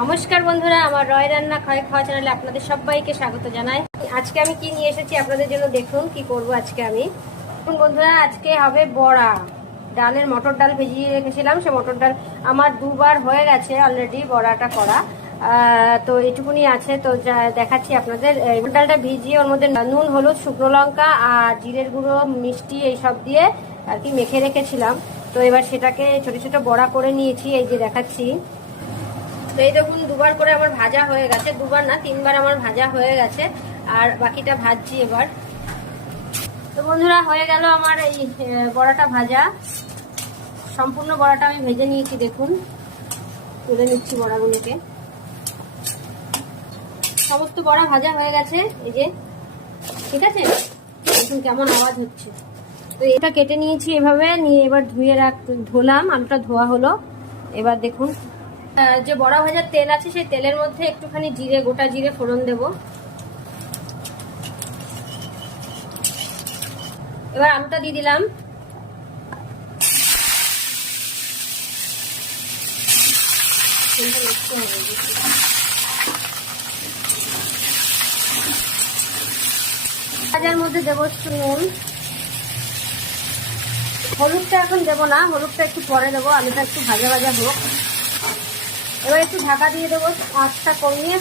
নমস্কার বন্ধুরা, আমার রয় রান্না খাওয়া খাওয়া চ্যানেলে আপনাদের সবাইকে স্বাগত জানাই। আজকে আমি কি নিয়ে এসেছি আপনাদের জন্য দেখুন কি করব আজকে আমি। বন্ধুরা, আজকে হবে বড়া। ডালের মটর ডাল ভেজিয়ে রেখেছিলাম, সে মটর ডাল আমার দুবার হয়ে গেছে অলরেডি বড়াটা করা। তো এটুকুনি আছে, তো দেখাচ্ছি আপনাদের। ডালটা ভিজিয়ে ওর মধ্যে নুন, হলুদ, শুকনো লঙ্কা আর জিরের গুঁড়ো, মিষ্টি এইসব দিয়ে আর কি মেখে রেখেছিলাম। তো এবার সেটাকে ছোট ছোট বড়া করে নিয়েছি, এই যে দেখাচ্ছি। এই দেখুন, দুবার করে আমার ভাজা হয়ে গেছে। দুবার না, তিনবার আমার ভাজা হয়ে গেছে। আর বাকিটা ভাজছি এবার। তো বন্ধুরা, হয়ে গেল আমার এই বড়াটা ভাজা। সম্পূর্ণ বড়াটা আমি ভেজে নিয়েছি, দেখুন। তুলে নিচ্ছি বড়াগুলোকে। সমস্ত বড়া ভাজা হয়ে গেছে। এই যে, ঠিক আছে? দেখুন কেমন আওয়াজ হচ্ছে। তো এটা কেটে নিয়েছি এভাবে। নিয়ে এবার ধুয়ে রাখ, ধুলাম। আলুটা ধোয়া হলো। এবার দেখুন যে বড়া ভাজার তেল আছে, সেই তেলের মধ্যে একটুখানি জিরে, গোটা জিরে ফোড়ন দেব। এবার আলুটা দিয়ে দিলাম। ভাজার মধ্যে দেবো নুন। হলুদটা এখন দেবো না, হলুদটা একটু পরে দেবো, আলুটা একটু ভাজা ভাজা হোক। এবার একটু ঢাকা দিয়ে দেবো, আঁচটা কমিয়ে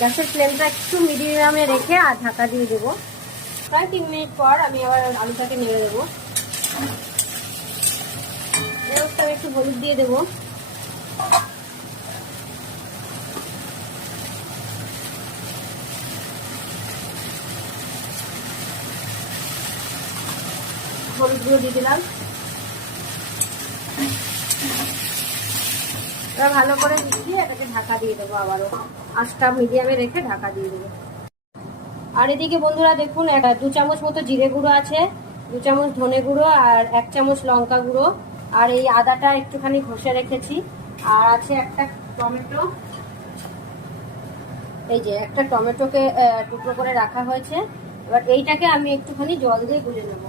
গ্যাসের ফ্লেমটা একটু মিডিয়ামে রেখে আর ঢাকা দিয়ে দেবো। প্রায় তিন মিনিট পর আমি আবার আলুটাকে নেড়ে দেবো। এবার আমি একটু হলুদ দিয়ে দেবো। হলুদ গুঁড়ো দিয়ে দিলাম। এবার ভালো করে মিশিয়ে এটাকে ঢাকা দিয়ে দেবো আবারও। আঁচটা মিডিয়ামে রেখে ঢাকা দিয়ে দেবো। আর এদিকে বন্ধুরা দেখুন দু চামচ মতো জিরে গুঁড়ো আছে, দু চামচ ধনে গুঁড়ো আর এক চামচ লঙ্কা গুঁড়ো। আর এই আদাটা একটুখানি ঘষে রেখেছি। আর আছে একটা টমেটো। এই যে একটা টমেটোকে টুকরো করে রাখা হয়েছে। এবার এইটাকে আমি একটুখানি জল দিয়ে গুলে নেব।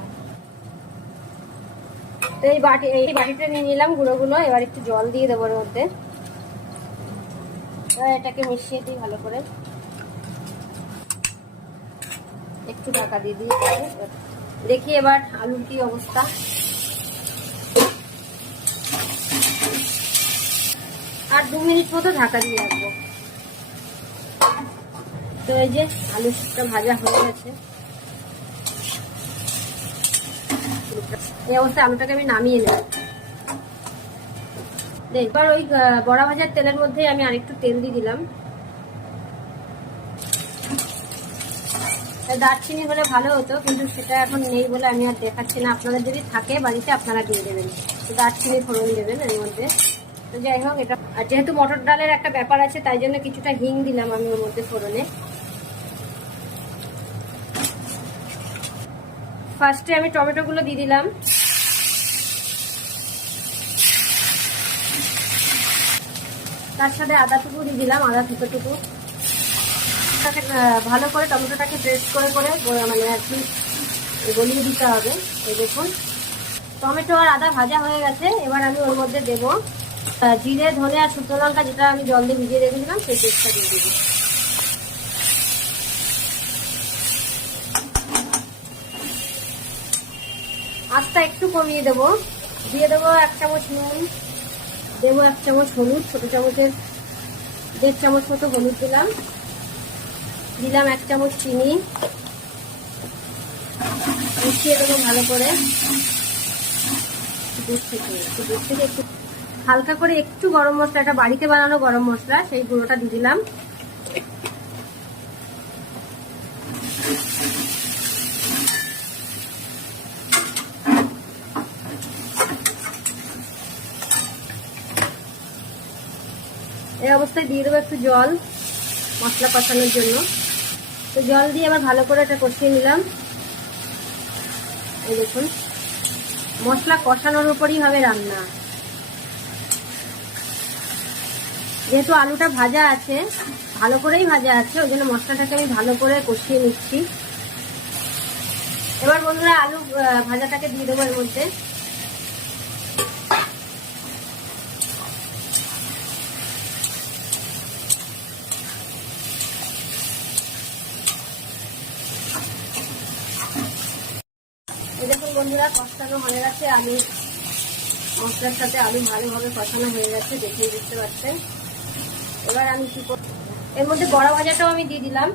তো এই বাটি, এই বাটিটা নিয়ে নিলাম গুঁড়োগুলো, এবার একটু জল দিয়ে দেবো এর মধ্যে। এটাকে মিশিয়ে দিই ভালো করে। একটু ঢাকা দিয়ে দিই দেখি এবার আলুর কি অবস্থা। আর দু মিনিট মতো ঢাকা দিয়ে রাখব। তো এই যে আলুটা ভাজা হয়ে গেছে। এই আলুটাকে আমি নামিয়ে নেব। এবার ওই বড়া ভাজার তেলের মধ্যে আমি আরেকটু তেল দিয়ে দিলাম। দারচিনি হলে ভালো হতো, কিন্তু সেটা এখন নেই বলে আমি আর দেখাচ্ছি না। আপনাদের যদি থাকে বাড়িতে, আপনারা দিয়ে দেবেন। দারচিনি ফোড়ন দেবেন এর মধ্যে। তো যাই হোক, এটা, আর যেহেতু মটর ডালের একটা ব্যাপার আছে, তাই জন্য কিছুটা হিং দিলাম আমি ওর মধ্যে ফোড়নে। ফার্স্টে আমি টমেটোগুলো দিয়ে দিলাম। তার সাথে আদা টুকু দিয়ে দিলাম আদা টুকু তাকে, ভালো করে টমেটোটাকে প্রেস করে করে মানে আর কি গলিয়ে দিতে হবে। এই দেখুন। টমেটো আর আদা ভাজা হয়ে গেছে। এবার আমি ওর মধ্যে দেবো জিরে ধনে আর শুকনো লঙ্কা যেটা আমি জল দিয়ে ভিজিয়ে রেখেছিলাম সেই পেস্টটা দিয়ে দেবো। আস্তা একটু কমিয়ে দেবো। দিয়ে দেবো এক চামচ নুন, দেবো এক চামচ হলুদ, ছোট চামচের দেড় চামচ মতো হলুদ দিলাম। দিলাম এক চামচ চিনি। মিশিয়ে দেবো ভালো করে। একটু একটু হালকা করে একটু গরম মশলা এটা বাড়িতে বানানো গরম মশলা, সেই গুঁড়োটা দিয়ে দিলাম। এই অবস্থায় দিয়ে দেবো একটু জল মশলা কষানোর জন্য। তো জল দিয়ে আবার ভালো করে এটা কষিয়ে নিলাম। এই দেখুন, মশলা কষানোর উপরই হবে রান্না। যেহেতু আলুটা ভাজা আছে, ভালো করেই ভাজা আছে, ওই জন্য মশলাটাকে আমি ভালো করে কষিয়ে নিচ্ছি। এবার বন্ধুরা আলু ভাজাটাকে দিয়ে দেবো এর মধ্যে। বন্ধুরা কষানো হয়ে গেছে, আলু মশলার সাথে আলু ভালোভাবে কষানো হয়ে গেছে, দেখেই বুঝতে পারছেন। এবার আমি কি এর মধ্যে বড়া ভাজাটাও আমি দিয়ে দিলাম।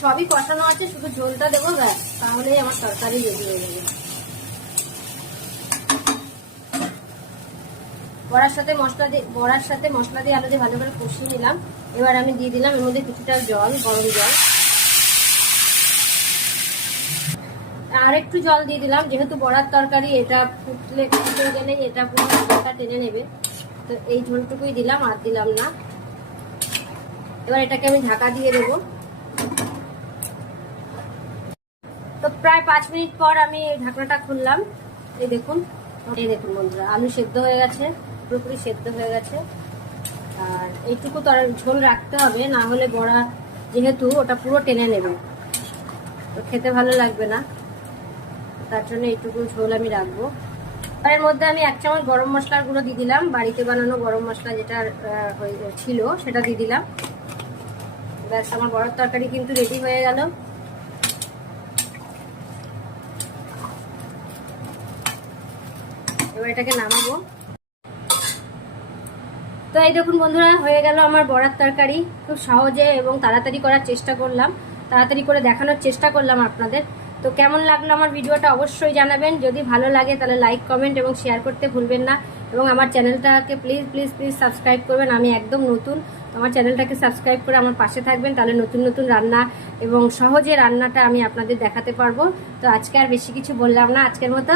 সবই কষানো আছে, শুধু ঝোলটা দেবো, ব্যাস, তাহলেই আমার তরকারি রেডি হয়ে যাবে। বড়ার সাথে মশলা দিয়ে, বড়ার সাথে মশলা দিয়ে আলু দিয়ে ভালো করে কষিয়ে নিলাম। এবার আমি দিয়ে দিলাম, এর মধ্যে কিছুটা জল, গরম জল। আর একটু জল দিয়ে দিলাম, যেহেতু বড়ার তরকারি, এটা ফুটলে ফুটে গেলে এটা পুরো জলটা টেনে নেবে। তো এই ঝোলটুকুই দিলাম, আর দিলাম না। এবার এটাকে আমি ঢাকা দিয়ে দেবো। তো প্রায় পাঁচ মিনিট পর আমি ঢাকনাটা খুললাম। এই দেখুন এই দেখুন বন্ধুরা, আলু সেদ্ধ হয়ে গেছে, পুরোপুরি সেদ্ধ হয়ে গেছে। আর এইটুকু তো ঝোল রাখতে হবে, না হলে বড়া যেহেতু ওটা পুরো টেনে নেবে। তো খেতে ভালো লাগবে না। তার জন্য এইটুকু ঝোল আমি রাখব। এর মধ্যে আমি এক চামচ গরম মশলার গুঁড়ো দিয়ে দিলাম। বাড়িতে বানানো গরম মশলা যেটা ছিল সেটা দিয়ে দিলাম। ব্যাস, আমার বড় তরকারি কিন্তু রেডি হয়ে গেল। এবার এটাকে নামাবো। তো এই দেখুন বন্ধুরা, হয়ে গেল আমার বড়ার তরকারি। খুব সহজে এবং তাড়াতাড়ি করার চেষ্টা করলাম। তাড়াতাড়ি করে দেখানোর চেষ্টা করলাম আপনাদের। তো কেমন লাগল আমার ভিডিওটা অবশ্যই জানাবেন। যদি ভালো লাগে তাহলে লাইক কমেন্ট এবং শেয়ার করতে ভুলবেন না। এবং আমার চ্যানেলটাকে প্লিজ প্লিজ প্লিজ সাবস্ক্রাইব করবেন। আমি একদম নতুন। আমার চ্যানেলটাকে সাবস্ক্রাইব করে আমার পাশে থাকবেন। তাহলে নতুন নতুন রান্না এবং সহজে রান্নাটা আমি আপনাদের দেখাতে পারব। তো আজকে আর বেশি কিছু বললাম না। আজকের মতো